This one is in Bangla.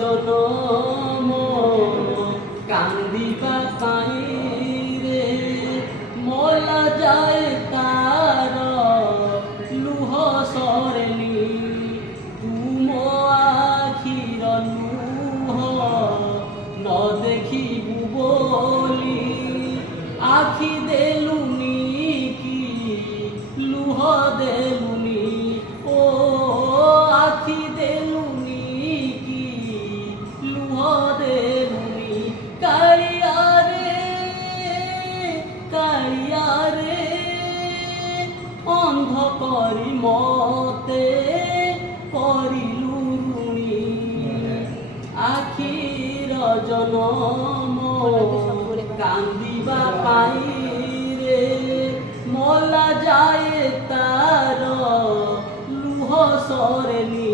জনম কান্দিবা পাই রে মলা যায় তার লুহ সরেনি তুম আখির লুহ ন দেখিবু বলি আখি দেলুনি কি লুহ দেলুনি ও আখি দেলুনি কি লুহ দেলুনি কালিয়া রে অন্ধ করি মতে করিলু ঋণী আখির জনম কান্দিবা পাই রে মলা যায় তার লুহ সরেনি।